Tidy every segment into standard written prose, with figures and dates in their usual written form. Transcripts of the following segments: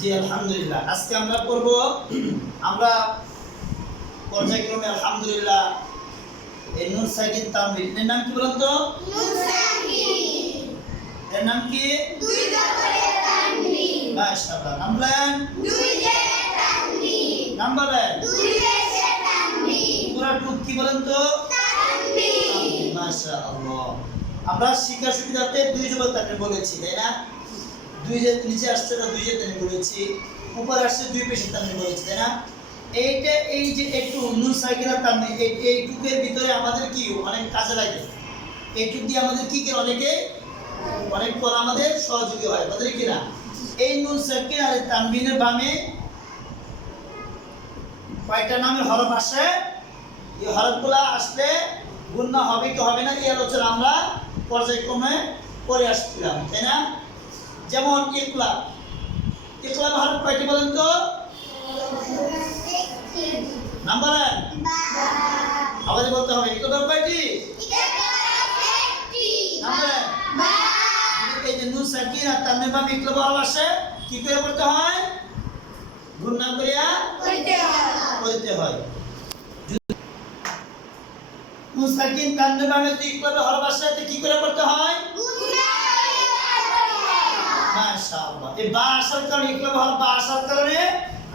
জি আলহামদুলিল্লাহ। আজকে আমরা পড়ব আমরা পর্যায়ক্রমে আলহামদুলিল্লাহ এই নুন সাকিন তানবিন এর নাম কি বলেন তো? নুন সাকিন এর নাম কি? দুই জবরে তানবিন। মাশাআল্লাহ। নাম বলেন দুই জেরে তানবিন। নাম বলেন দুই পেশে তানবিন। পুরা টুক কি বলেন তো? তানবিন। মাশাআল্লাহ। আমরা শিক্ষা সুবিধাতে দুই জবর তানবিন বলেছি, তাই না? দুই যে নিচে আসছে না দুই যে তানবিন বলেছি, উপরে আসছে দুই পেশে তানবিন বলেছি, তাই না? এইটা এই যে একটু নুন সাকিন আর তানবিন এই টুকের ভিতরে আমাদের কি অনেক কাজে লাগে। এই টুক দিয়ে আমাদের কি কি অনেক পর আমাদের সহযোগী হয়, বুঝলি কি না? এই নুন সাকিন আর তানবিনের বামে কয়টা নামের হরফ আসে? এই হরফগুলা আসলে গুণনা হবে কি হবে না এই আলোচনা আমরা পর্যায়ক্রমে করে আসছিলাম, তাই না? যেমন ইকলাব হরফ কয়টি বলেন তো? নাম বলেন। আওয়াজে বলতে হবে। ইকলাব হরফ কয়টি? নাম বলেন। এই যে নুন সাকিন আর তানবিন বামে ইকলাব হরফ আসে, কি করে করতে হয়? গুণনা করিয়া করতে হয়। নুন সাকিন তানবিন বামে যদি ইকলাব হরফ আসে তো কি করে করতে হয়? মাশাআল্লাহ। এই বা আসার কারণে ইকলাব হরফ বা আসার কারণে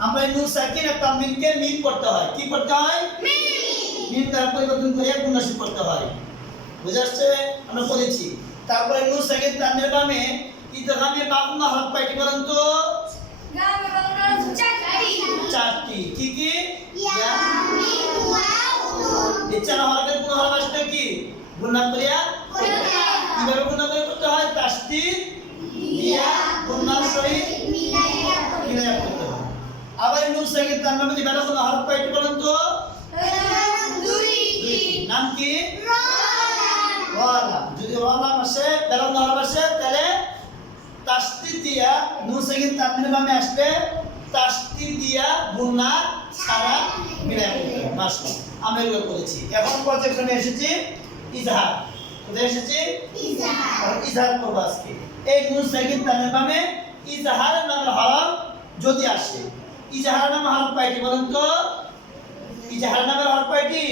আমরা নুন সাকিন আর তানবিনকে মিল করতে হয়। কি করতে হয়? মিল দ্বারা পরিবর্তন করে গুণাশীল করতে হয়। বুঝা আসছে? আমরা বলেছি। তারপরে নুন সাকিন তানবিন বামে ইদগামে বাগুন্না হরফ কয়টি বলেন তো? চারটি। কি কি? ইয়া মিম ওয়াও নুন। এই চার হরফের কোন হরফ আসবে কি? গুণনা করিয়া কিভাবে গুণনা করে করতে হয়? তাসদীদ দিয়া গুণনার সহিত মিলাইয়া করতে হয়। আবার নুন সাকিন তানবিন বামে বেলা কোন হরফ কয়টি বলেন তো? দুইটি। নাম কি? রা। ওয়ালা। যদি ওয়ালা আসে বেলা কোন হরফ আসে তাহলে তাসদীদ দিয়া নুন সাকিন তানবিন বামে আসবে তাসদীদ দিয়া গুণনা ছাড়া মিলাইয়া করতে হয়। মাশাআল্লাহ। আমরা এগুলো করেছি। এখন পর্যায়ক্রমে এসেছি ইজহার। কোথায় এসেছি? ইজহার। ইজহার করব আজকে। এই নুন সাকিন তানবিন বামে ইজহার নামের হরফ যদি আসে, ইজহার নামের হরফ কয়টি বলেন তো? ইজহার নামের হরফ কয়টি?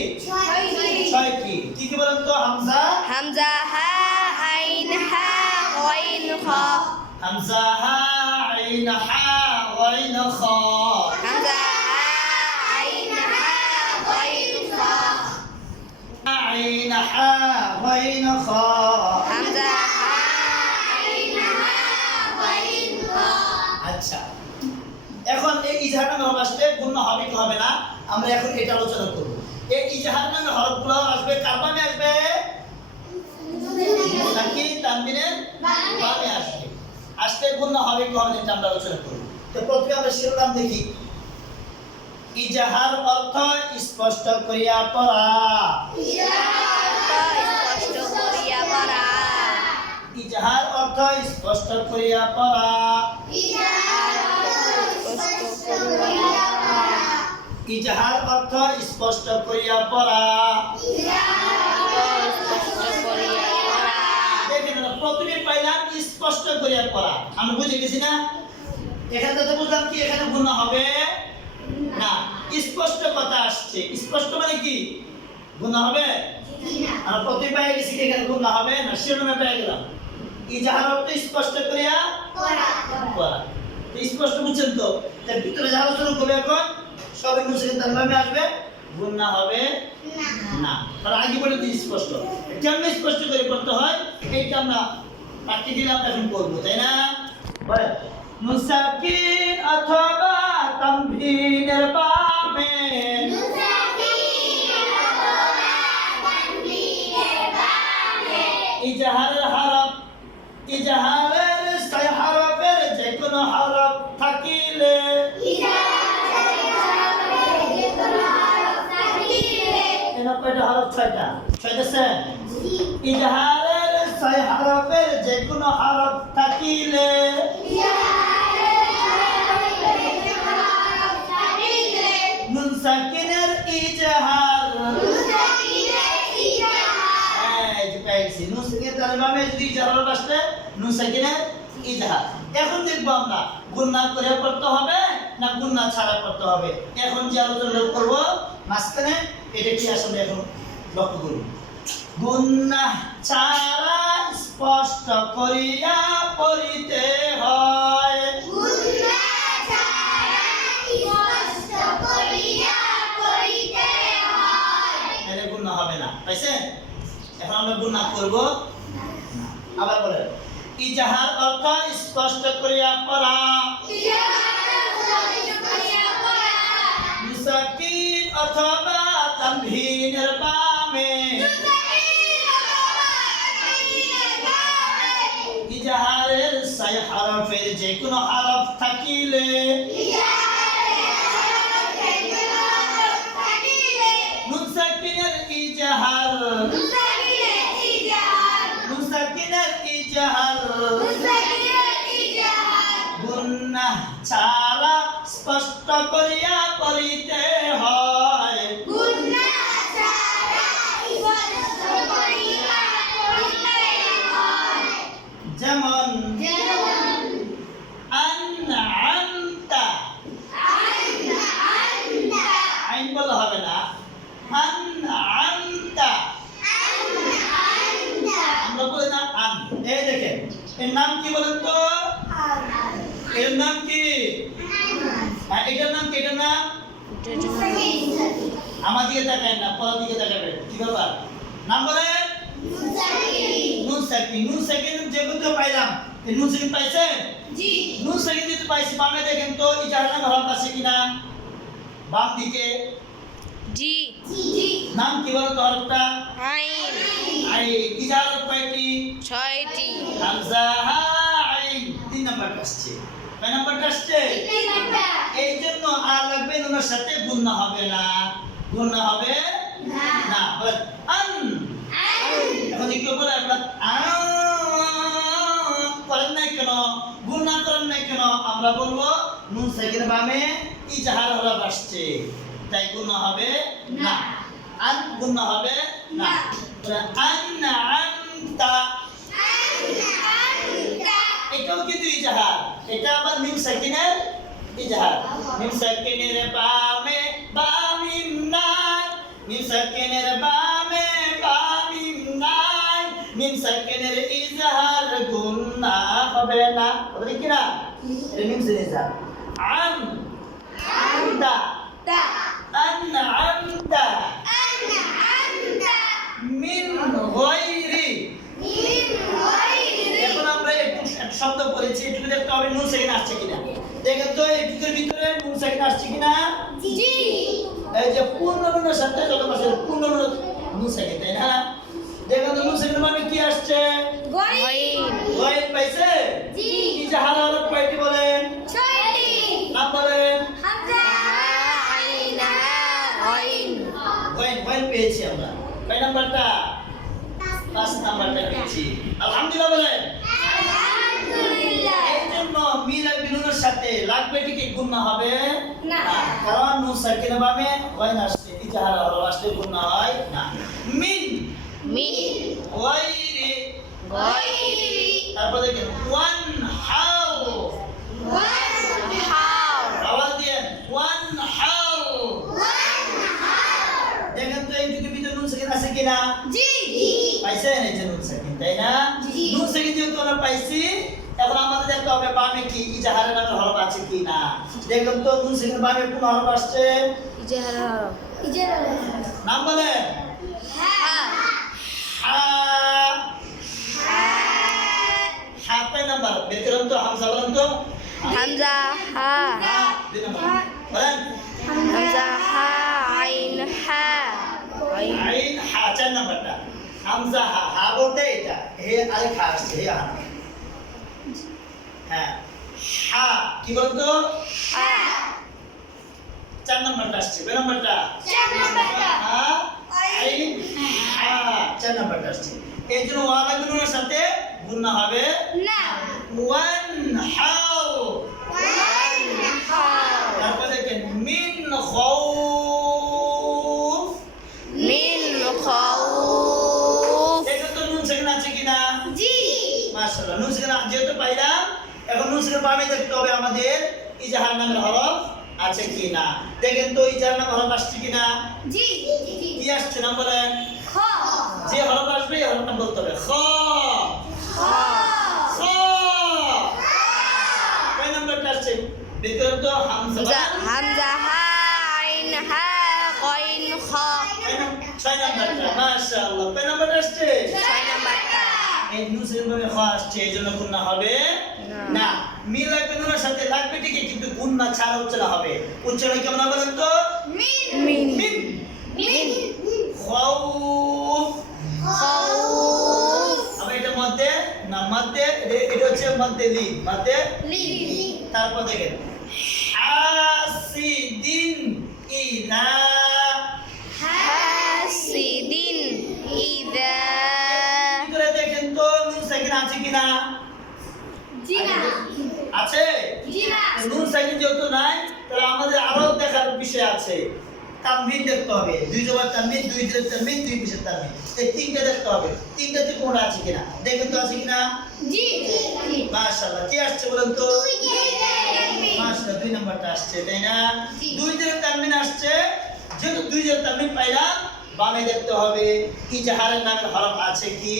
ছয়টি। কি কি বলেন তো? হামজা হামজা হা আইন হা গইন খ হামজা হা আইন হা গইন খ হামজা হা আইন হা গইন খ আইন হা গইন খ। হামজা হা আইন হা গইন খ। আচ্ছা, এখন এই ইজহার নামের হরফ আসলে গুণনা হবে কি হবে না আমরা এখন এটা আলোচনা করব। এই ইজহার নামের হরফগুলো আসবে কার বামে আসবে? সাকিন তানবিনের বামে আসবে। আসলে গুণনা হবে কি হবে না এটা আমরা আলোচনা করব। তো প্রথমে আমরা শিরোনাম দেখি। ইজহার অর্থ স্পষ্ট করিয়া পড়া। স্পষ্ট করিয়া পড়া। ইজহার অর্থ স্পষ্ট করিয়া পড়া। ইজহার অর্থ স্পষ্ট করিয়া পড়া। দেখেন প্রথমে পাইলাম স্পষ্ট করিয়া পড়া। আমরা বুঝে গেছি না? এখানে তো বুঝলাম কি এখানে গুণা হবে না। স্পষ্ট কথা আসছে। স্পষ্ট মানে কি? গুণা হবে? আমরা প্রথমে পেয়ে গেছি কি এখানে গুণা হবে না। শিরোনামে পেয়ে গেলাম ইজহার অর্থ স্পষ্ট করিয়া পড়া। স্পষ্ট বুঝছেন তো? তার ভিতরে যা আলোচনা করবে এখন সবাই মুসলিম তানবিনে আসবে, গুণনা হবে না। আর আগে বলে দিই স্পষ্ট। কেমন স্পষ্ট করে পড়তে হয় এইটা আমরা প্র্যাকটিক্যালি আমরা এখন করবো, তাই না? বলে নুন সাকিন অথবা তানবিনের বামে ইজহারের হরফ ইজহারের ছয় হরফের যে কোনো হরফ থাকিলে কয়টা হরফ? ছয়টা। ছয়টা সেন। ইজহারের ছয় হরফের যে কোনো হরফ থাকিলে নুন সাকিনের ইজহার। এই যে পেয়ে গেছি। নুন সাকিনের তানবিন বামে যদি ইজহার আসলে নুন সাকিনের ইজহার। এখন দেখবো আমরা গুণনা করে পড়তে হবে না গুণনা ছাড়া করতে হবে। এখন যে আলোচনা করবো মাঝখানে এটা কি আসলে এখন লক্ষ্য করুন। গুণনা ছাড়া স্পষ্ট করিয়া পড়িতে হয়। গুণনা ছাড়া স্পষ্ট করিয়া পড়িতে হয়। এটা গুণনা হবে না, পাইছেন? এখন আমরা গুণনা করব। আবার বলেন, ইজাহার অর্থ স্পষ্ট করিয়া পড়া। মুসাকিন অথবা তানভিনের বামে। ইজাহারের সাই হরফের যে কোনো হরফ থাকিলে মুসাকিনের ইজাহার মুসাকিনের ইজাহার গুণনা ছাড়া স্পষ্ট করিয়া পড়িতে হয়। যেমন আনআমতা, আইন বলা হবে না, আনআমতা আমরা বলি না আন। এই দেখেন এর নাম কি বলেন তো? এর নাম কি? এটার নাম কি? এটার নাম আমার দিকে তাকায় না, পরের দিকে তাকাবেন। কি ব্যাপার? নাম বলেন নুন সাকিন। নুন সাকিন যেগুলো পাইলাম, এই নুন সাকিন পাইছেন? নুন সাকিন যদি পাইছি বামে দেখেন তো ইজাহার নাম হরফ আছে কিনা? বাম দিকে জি নাম কি বলেন তো হরফটা? আইন আইন। ইজাহার কয়টি? 6টি হামজা হা আইন। 3 নাম্বারটা আসছে। কয় নাম্বারটা আসছে? এই জন্য আর লাগবে নুনের সাথে গুণনা হবে না। গুণনা হবে না। বলেন আন। এখন কি বলে আপনারা করেন নাই কেন? গুণনা করেন নাই কেন? আমরা বলবো নুন সাকিনের বামে ইজাহার হরফ আসছে, তাই গুণনা হবে না। আন গুণনা হবে না। বলেন আনআমতা, এটাও কিন্তু ইজাহার। এটা আবার মিম সাকিনের ইজাহার। মিম সাকিনের বামে বা মিম নাই, মিম সাকিনের বামে বা মিম নাই, মিম সাকিনের ইজাহার গুণনা হবে না। বলেন কি না? এটা মিম সাকিনের ইজাহার। আন আমতা, আনআমতা মিন গায়রি। এখন আমরা একটু শব্দ করেছি, একটু দেখতে হবে নুন সাকিন আসছে কিনা। দেখেন তো এটুকুর ভিতরে নুন সাকিন আসছে কিনা? এই যে পূর্ণ নুনের সাথে যত পাশে পূর্ণ নুন সাকিন, তাই না? দেখেন তো নুন সাকিনের মানে কি আসছে? গয়ন গয়েন পাইছে? ইজাহার হরফ কয়টি বলেন? নাম বলেন। আইন আইন গয়েন গয়েন পেয়েছি আমরা। কয় নাম্বারটা? 5 নাম্বারটা পেয়েছি। আলহামদুলিল্লাহ বলেন। এই জন্য মিল আর বিনুনের সাথে লাগবে কি গুণনা হবে না। কারণ নুন সাকিনের বামে গয়েন আসছে, ইজাহার হরফ আসলে গুণনা হয় না। মিন মিন গায়রি, গয়রি তারপর দেখেন ওয়ান হাউ, হাও আওয়াজ দিয়েন ওয়ান হাউ। দেখেন তো এইটুকু ভিতরে নুন সাকিন আছে কিনা? পাইছেন? এই যে নুন সাকিন, তাই না? জি। নুন সাকিন যেহেতু আমরা পাইছি, এখন আমাদের দেখতে হবে বামে কি ইজাহারের নামের হরফ আছে কিনা। দেখুন তো নুন সাকিনের বামে কোন হরফ আসছে? ইজাহার নাম বলেন। হা হা। হা কয় নাম্বার? বের করুন তো, হামজা বলেন তো। হামজা হা হা 2 নাম্বার বলেন। হামজা হা আইন হা আইন আইন হা 4 নাম্বারটা। হামজা হা, হা বলতে এটা হে আরেক হা আসছে, হে হা। হ্যাঁ হা কি বলেন তো? হা 4 নাম্বারটা আসছে। কয় নাম্বারটা? হা আইন হা 4 নাম্বারটা আসছে। এই জন্য ওয়ালা গুণের সাথে গুণনা হবে ওয়ান হাউ। তারপর দেখেন মিন খাউফ। মিন খাউফ এটা তো নুন সেখানে আছে কিনা? মাশাআল্লাহ, নুন সেখানে যেহেতু পাইলাম, এখন নুনের বামে দেখতে হবে আমাদের ইজাহার নামের হরফ আছে কিনা। দেখেন তো ইজাহার নামের হরফ আসছে কিনা। জি কি আসছে না বলেন? খ যে হরফ আসবে এই হরফটা বলতে হবে। খ খ খ কয় নাম্বারটা আসছে? বের করেন তো। হামজা হামজা হা আইন হা কইন খ। ছয় নাম্বারটা। মাশাআল্লাহ। কয় নাম্বারটা আসছে? 6 নাম্বারটা। এই নুনের ভাবে খ আসছে, এই জন্য গুণনা হবে না। মিল লাগবে নুনের সাথে, লাগবে ঠিকই, কিন্তু গুণনা ছাড়া উচ্চারণ হবে। উচ্চারণ কেমন হবে বলেন তো? মিন মিন মিন মিন খাউফ। খাউফ আবার এটা মধ্যে না, মধ্যে এটা হচ্ছে মধ্যে লি, মধ্যে। লি তারপর দেখেন হাসিদিন ইদা। হাসিদিন ইদা। ভিতরে দেখেন তো নুন সাকিন আছে কিনা। জি না আছে? জি না নুন সাকিন যেহেতু নাই, তাহলে আমাদের আরো দেখার বিষয় আছে। তানবিন দেখতে হবে, দুই জবর তানবিন, দুই জের তানবিন, দুই পেশের তানবিন, এই তিনটে দেখতে হবে। তিনটাতে কোনটা আছে কিনা দেখেন তো, আছে কিনা। জি জি মাশাআল্লাহ। কি আসছে বলেন তো? দুই কে মাশাআল্লাহ, দুই নাম্বারটা আসছে, তাই না? জি। দুই জের তানবিন আসছে, যেহেতু দুই জের তানবিন পাইলাম, বামে দেখতে হবে ইজাহারের নামের হরফ আছে কি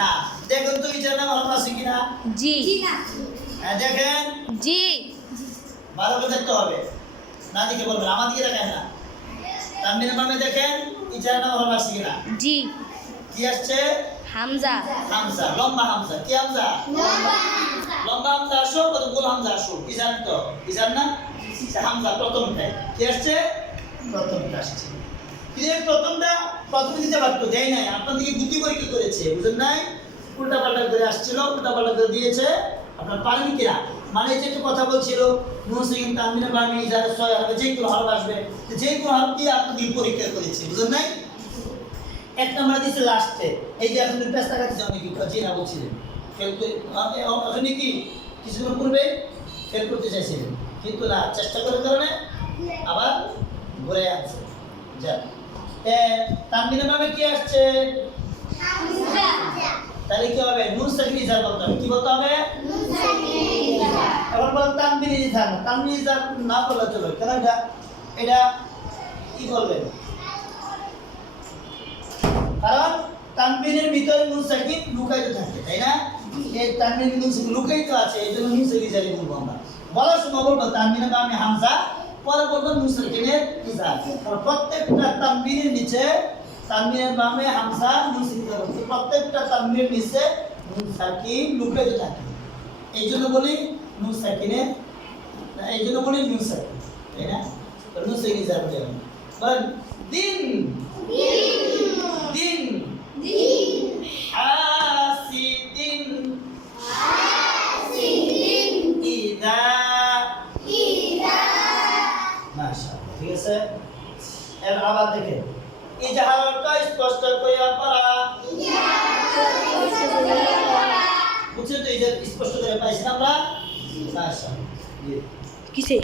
না। দেখুন তো ইজাহারের নামের হরফ আছে কিনা। জি জি না হ্যাঁ দেখেন, জি ভালো করে দেখতে হবে, না দিকে বলবেন, আমার দিকে দেখেন না। তানবিনের বামে দেখেন ইজাহারের নামের হরফ আছে কিনা। জি কি আসছে? হামজা হামজা, লম্বা হামজা। কি হামজা? লম্বা লম্বা হামজা আসো, কত গোল হামজা আসো। ইজান তো ইজান না, হামজা প্রথমটাই। কি আসছে? প্রথমটা আসছে। এই প্রথমটা প্রথমে দিতে পারতো, দেয় নাই। আপনাদেরকে বুদ্ধি পরীক্ষা করেছে, বুঝেন নাই? উল্টা পাল্টা করে আসছিল, উল্টা পাল্টা করে দিয়েছে। আপনার পারেন কিনা, মানে যে একটা কথা বলছিল নুন সাকিন তানবিনের বামে ইজাহারের ছয় হবে, যে কোনো হরফ আসবে, যে কোনো হরফ দিয়ে আপনাদেরকে পরীক্ষা করেছে, বুঝেন নাই? এক নাম্বার দিচ্ছে লাস্টে। এই যে এখন পেস্তা কাটছে অনেক কি জি না বলছিলেন, ফেল করে ওখানে কি কিছুক্ষণ পূর্বে ফেল করতে চাইছিলেন, কিন্তু না, চেষ্টা করার কারণে আবার ঘুরে আসছে। যা তানবিনের নামে কি আসছে? হামজা তাহলে কি হবে? নুন সাকিন ইজার বলতে হবে। কি বলতে হবে? নুন সাকিন এখন বল তানবিন ইজার না, তানবিন ইজার না বললে চলবে, কেন এটা এটা কি বলবেন? কারণ তানবিনের ভিতরে নুন সাকিন লুকায়িত থাকে, তাই না? এই তানবিন নুন সাকিন লুকায়িত আছে, এই জন্য নুন সাকিন জারি বলবো আমরা। বলার সময় বলবো তানবিনের বামে হামজা, পরে বলবো নুন সাকিনের ইজার। আর প্রত্যেকটা তানবিনের নিচে, তানবিনের বামে হামজা, নুন সাকিন ইজার বলতে, প্রত্যেকটা তানবিনের নিচে নুন সাকিন লুকায়িত থাকে। এই জন্য বলি নুন সাকিনের, এই জন্য বলি নুন সাকিন, তাই না? তো নুন সাকিন ইজার বলতে হবে। বলেন দিন দিন দিন হাসিদিন হাসিদিন ইদা। ইদা মাশাআল্লাহ, ঠিক আছে। এর আবার দেখেন ইজাহারটা স্পষ্ট কইরা পড়া। বুঝছেন তো? ইজাহার স্পষ্ট করে পাইছি আমরা। মাশাআল্লাহ। কিসে